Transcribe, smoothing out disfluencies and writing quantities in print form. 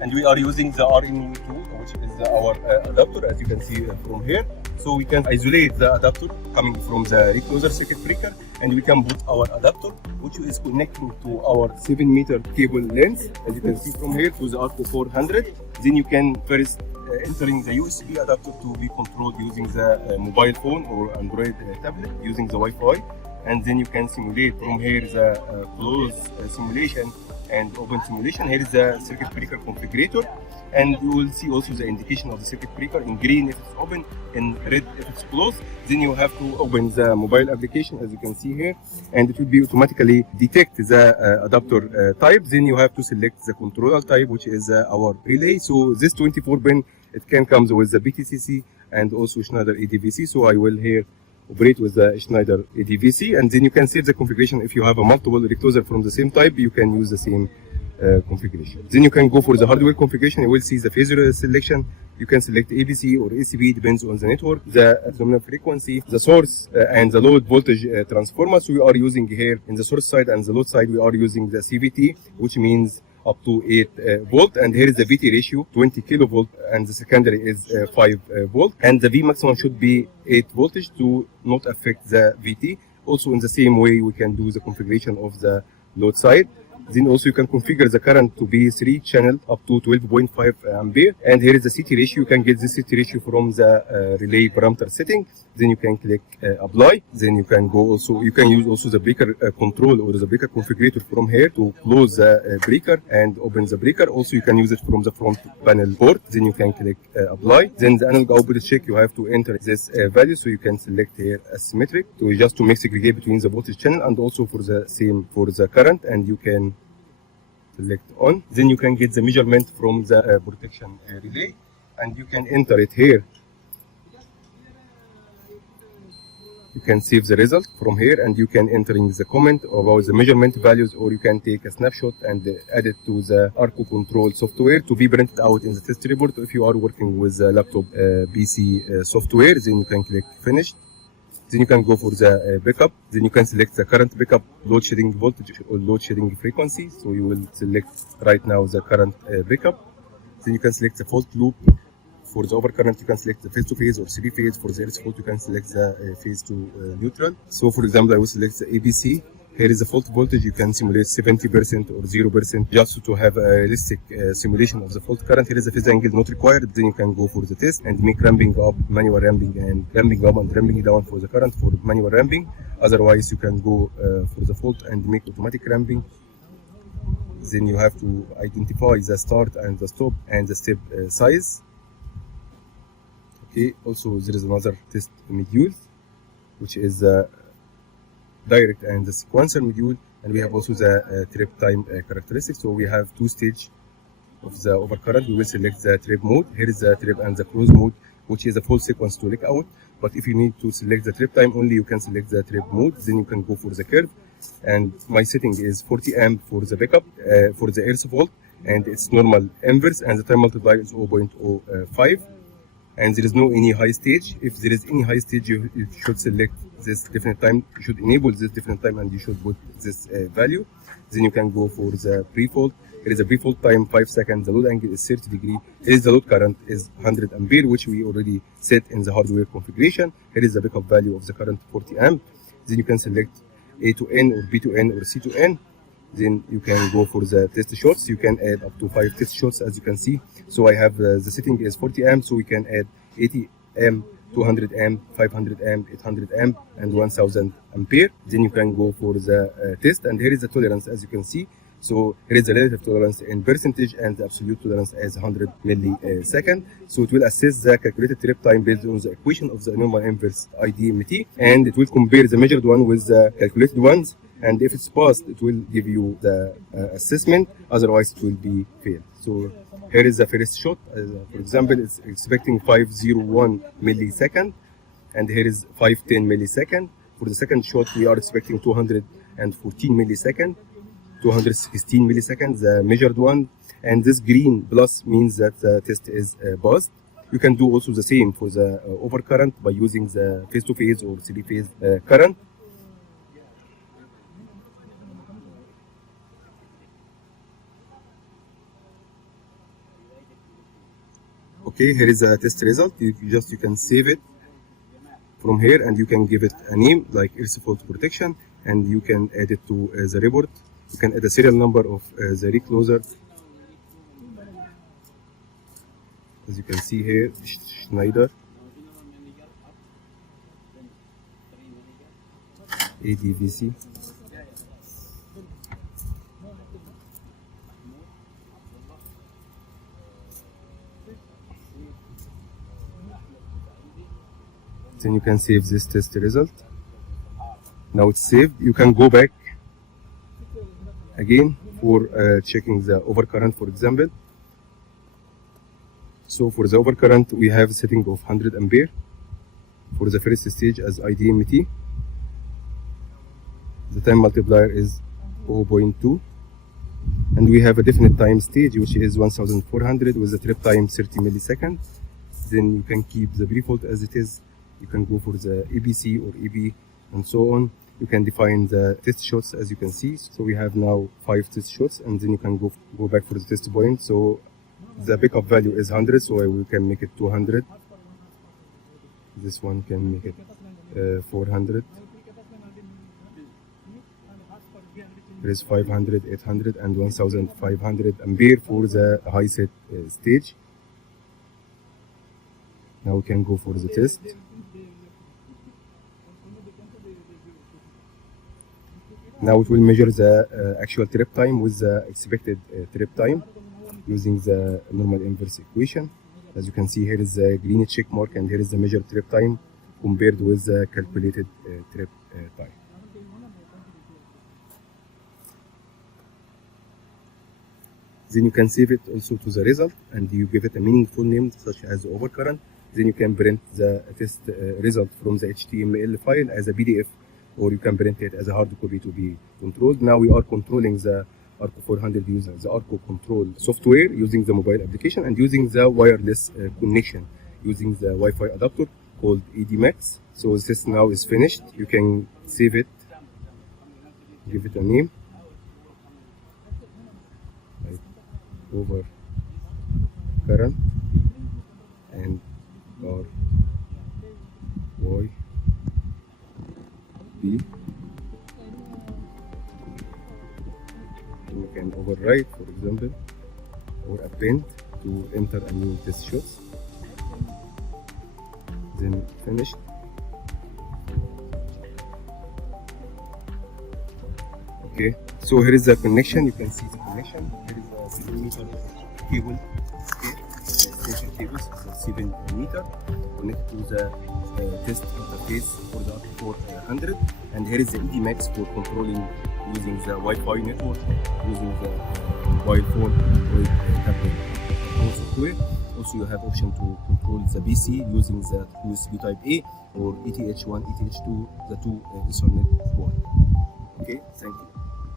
And we are using the RMU tool, which is our adapter, as you can see from here. So we can isolate the adapter coming from the Recloser circuit breaker, and we can put our adapter, which is connecting to our 7-meter cable length, as you can see from here, to the ARCO 400. Then you can first entering the USB adapter to be controlled using the mobile phone or Android tablet using the Wi-Fi, and then you can simulate from here the closed simulation and open simulation. Here is the circuit breaker configurator, and you will see also the indication of the circuit breaker in green if it's open, in red if it's closed. Then you have to open the mobile application, as you can see here, and it will be automatically detect the adapter type. Then you have to select the controller type, which is our relay. So this 24-pin, it can come with the BTCC and also Schneider ADVC. So I will here operate with the Schneider ADVC, and then you can save the configuration. If you have a multiple Recloser from the same type, you can use the same configuration. Then you can go for the hardware configuration. You will see the phasor selection. You can select ABC or ACB, depends on the network, the abdominal frequency, the source and the load voltage transformer. So we are using here in the source side and the load side, we are using the CVT, which means up to 8 volt, and here is the VT ratio 20 kilovolt, and the secondary is 5 volt, and the V maximum should be 8 voltage to not affect the VT. Also in the same way we can do the configuration of the load side. Then also you can configure the current to be 3 channel up to 12.5 ampere, and here is the CT ratio. You can get the CT ratio from the relay parameter setting. Then you can click apply. Then you can go also, you can use also the breaker control or the breaker configurator from here to close the breaker and open the breaker. Also you can use it from the front panel port. Then you can click apply. Then the analog output check, you have to enter this value, so you can select here asymmetric to just to make segregate between the voltage channel, and also for the same for the current, and you can select on. Then you can get the measurement from the protection relay, and you can enter it here. You can save the result from here, and you can enter in the comment about the measurement values, or you can take a snapshot and add it to the ARCO Control software to be printed out in the test report. If you are working with the laptop PC software, then you can click finish. Then you can go for the backup. Then you can select the current backup, load shedding voltage or load shedding frequency. So you will select right now the current backup. Then you can select the fault loop. For the overcurrent, you can select the phase-to-phase or 3-phase. For the earth fault, you can select the phase to neutral. So for example, I will select the ABC. Here is the fault voltage. You can simulate 70% or 0% just to have a realistic simulation of the fault current. Here is the phase angle not required. Then you can go for the test and make ramping up, manual ramping, and ramping up and ramping down for the current for manual ramping. Otherwise, you can go for the fault and make automatic ramping. Then you have to identify the start and the stop and the step size. Okay. Also, there is another test module, which is the direct and the sequencer module, and we have also the trip time characteristics. So we have 2 stages of the overcurrent. We will select the trip mode. Here is the trip and the close mode, which is a full sequence to leak out. But if you need to select the trip time only, you can select the trip mode. Then you can go for the curve, and my setting is 40 amp for the backup for the earth fault, and it's normal inverse, and the time multiplier is 0.05. And there is no any high stage. If there is any high stage, you should select this different time. You should enable this different time, and you should put this value. Then you can go for the pre-fault. Here is a pre-fault time 5 seconds. The load angle is 30 degrees. Here is the load current is 100 ampere, which we already set in the hardware configuration. Here is the backup value of the current 40 amp. Then you can select A to N or B to N or C to N. Then you can go for the test shots. You can add up to 5 test shots, as you can see. So I have the setting is 40 amp, so we can add 80 amp, 200 amp, 500 amp, 800 amp, and 1000 ampere. Then you can go for the test, and here is the tolerance, as you can see. So here is the relative tolerance in percentage, and the absolute tolerance as 100 millisecond. So it will assess the calculated trip time based on the equation of the normal inverse IDMT, and it will compare the measured one with the calculated ones. And if it's passed, it will give you the assessment. Otherwise, it will be failed. So here is the first shot. For example, it's expecting 501 millisecond, and here is 510 millisecond. For the second shot, we are expecting 214 millisecond, 216 milliseconds, the measured one. And this green plus means that the test is passed. You can do also the same for the overcurrent by using the phase-to-phase or 3-phase current. Okay, here is a test result. You can save it from here, and you can give it a name like Earth fault protection, and you can add it to the report. You can add a serial number of the recloser. As you can see here, Schneider ADVC. Then you can save this test result. Now it's saved. You can go back again for checking the overcurrent, for example. So for the overcurrent, we have a setting of 100 ampere for the first stage as IDMT. The time multiplier is 0.2, and we have a definite time stage which is 1400 with a trip time 30 milliseconds. Then you can keep the pre-fault as it is. You can go for the ABC or EB and so on. You can define the test shots as you can see. So we have now 5 test shots, and then you can go back for the test point. So the pickup value is 100, so we can make it 200. This one can make it 400. There is 500, 800, and 1500 ampere for the high set stage. Now we can go for the test. Now it will measure the actual trip time with the expected trip time using the normal inverse equation. As you can see, here is the green check mark, and here is the measured trip time compared with the calculated trip time. Then you can save it also to the result, and you give it a meaningful name such as overcurrent. Then you can print the test result from the HTML file as a PDF, or you can print it as a hard copy to be controlled. Now we are controlling the ARCO 400 using the ARCO Control software, using the mobile application, and using the wireless connection using the Wi-Fi adapter called Edimax. So this now is finished. You can save it, give it a name like Overcurrent and RYB. You can overwrite, for example, or append to enter a new test shots. Then finish. Okay, so here is the connection. You can see the connection. Here is a 7 meter cable. Okay, extension cables, 7 meter connected to the test interface for the ARCO 400. And here is the Edimax for controlling using the Wi-Fi network, using the mobile phone with tablet software. Also, you have option to control the PC using the USB Type A or ETH1, ETH2, the two Ethernet port. Okay, thank you.